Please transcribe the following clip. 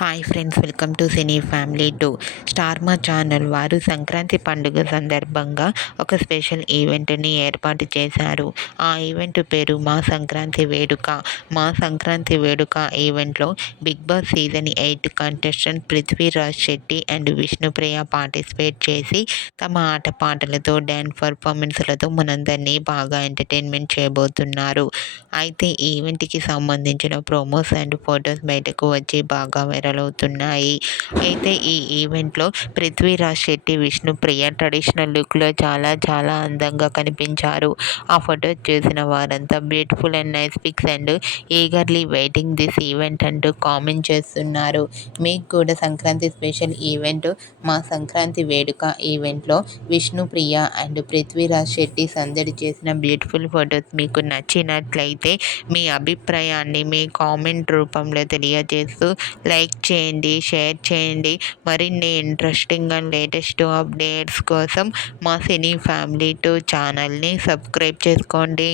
Hi friends, welcome to cine family 2. Star మా channel వారు సంక్రాంతి పండుగ సందర్భంగా ఒక స్పెషల్ ఈవెంట్ని ఏర్పాటు చేశారు. ఆ ఈవెంట్ పేరు మా సంక్రాంతి వేడుక. మా సంక్రాంతి వేడుక ఈవెంట్లో Bigg Boss season 8 contestant Prithviraj Shetty and Vishnupriya participate చేసి తమ ఆటపాటలతో డ్యాన్స్ పర్ఫార్మెన్స్లతో మనందరినీ బాగా ఎంటర్టైన్మెంట్ చేయబోతున్నారు. అయితే ఈ ఈవెంట్కి సంబంధించిన ప్రోమోస్ అండ్ ఫొటోస్ బయటకు వచ్చి బాగా వైరల్ అవుతున్నాయి. అయితే ఈ ఈవెంట్లో పృథ్వీరాజ్ శెట్టి, విష్ణుప్రియ ట్రెడిషనల్ లుక్లో చాలా చాలా అందంగా కనిపించారు. ఆ ఫొటోస్ చూసిన వారంతా beautiful and nice pics and eagerly waiting this event అంటూ కామెంట్ చేస్తున్నారు. మీకు కూడా సంక్రాంతి స్పెషల్ ఈవెంట్ మా సంక్రాంతి వేడుక ఈవెంట్లో విష్ణుప్రియ అండ్ పృథ్వీరాజ్ శెట్టి సందడి చేసిన బ్యూటిఫుల్ ఫొటోస్ మీకు నచ్చినట్లయితే మీ అభిప్రాయాన్ని మీ కామెంట్ రూపంలో తెలియజేస్తూ లైక్ చేయండి, షేర్ చేయండి. మరిన్ని ఇంట్రెస్టింగ్ అండ్ లేటెస్ట్ అప్డేట్స్ కోసం మా సినీ ఫ్యామిలీ 2 ఛానల్ని సబ్స్క్రైబ్ చేసుకోండి.